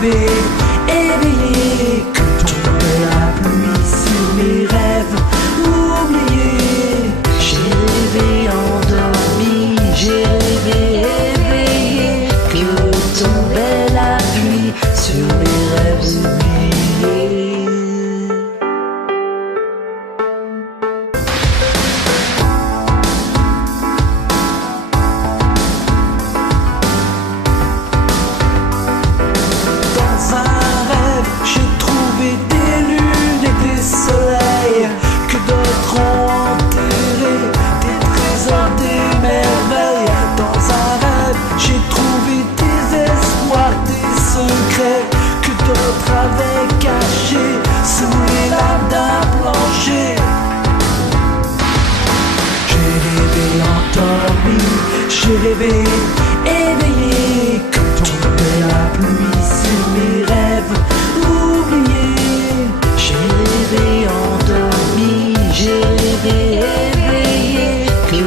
rêvé, éveillé, que tombait la pluie sur mes rêves oubliés. J'ai rêvé endormi, j'ai rêvé éveillé, que tombait la pluie sur mes rêves oubliés. Dans un rêve, j'ai trouvé des lunes et des soleils que d'autres ont enterrés, des trésors, des merveilles. Dans un rêve, j'ai trouvé des espoirs, des secrets que d'autres avaient cachés sous les lames d'un plancher. J'ai rêvé endormi, j'ai rêvé éveillé, que tombait la pluie sur mes rêves oubliés. J'ai rêvé endormi, j'ai rêvé éveillé, que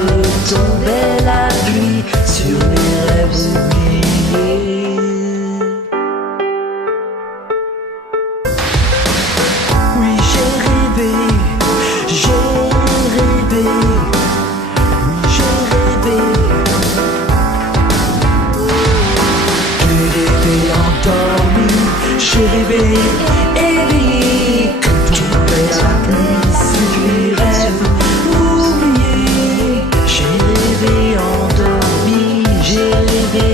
tombait la pluie sur mes rêves oubliés. Oui, j'ai rêvé, j'ai rêvé, oui, j'ai rêvé. J'ai rêvé endormi, j'ai rêvé éveillé, que tombait la pluie sur mes rêves oubliés. J'ai rêvé endormi, j'ai rêvé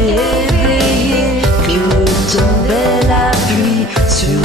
éveillé, que tombait la pluie sur